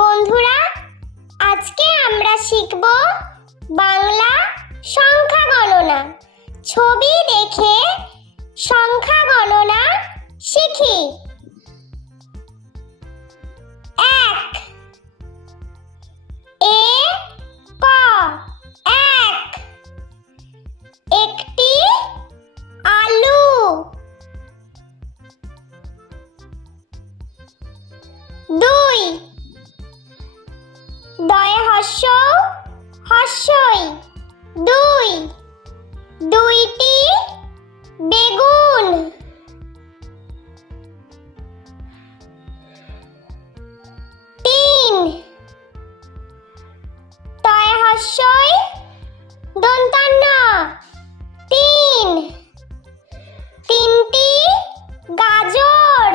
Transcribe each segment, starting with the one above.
বন্ধুরা, আজকে আমরা শিখব বাংলা সংখ্যা গণনা। ছবি দেখে সংখ্যা গণনা শিখি। 1 একটি আলু। 2 দুইটি বেগুন। 3 তিনটি গাজর।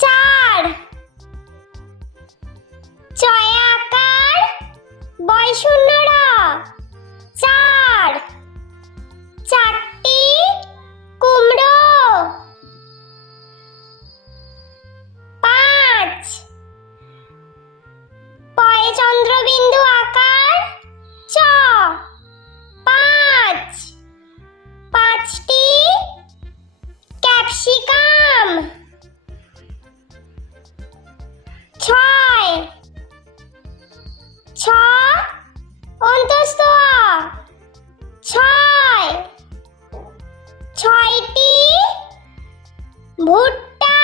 4 আকার বয়শূন্য 4 চারটি কুমড়ো। 5 চন্দ্রবিন্দু আকার চ 5টি ক্যাপসিকাম। 6 অন্তঃস্থ 6টি ভুট্টা।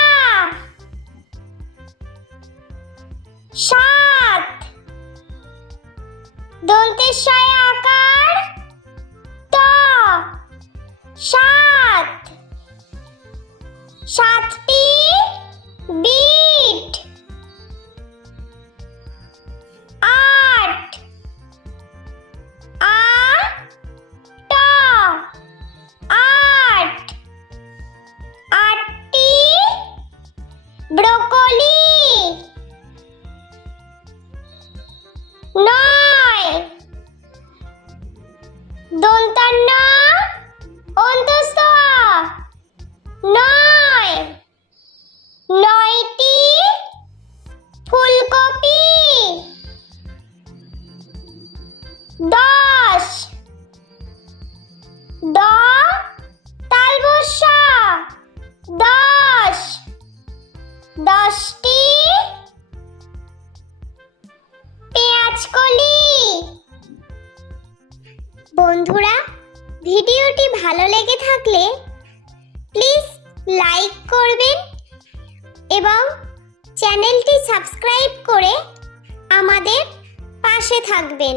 7 দন্তেশ্বয় আকার ত 7টি বিট। 8 8টি ব্রোকলি। 9 দন্তান্ন অন্তঃস্থ 9টি ফুলকপি। 10 তালবস্যা 10টি পেঁয়াজকলি। বন্ধুরা, ভিডিওটি ভালো লেগে থাকলে প্লিজ লাইক করবেন এবং চ্যানেলটি সাবস্ক্রাইব করে আমাদের পাশে থাকবেন।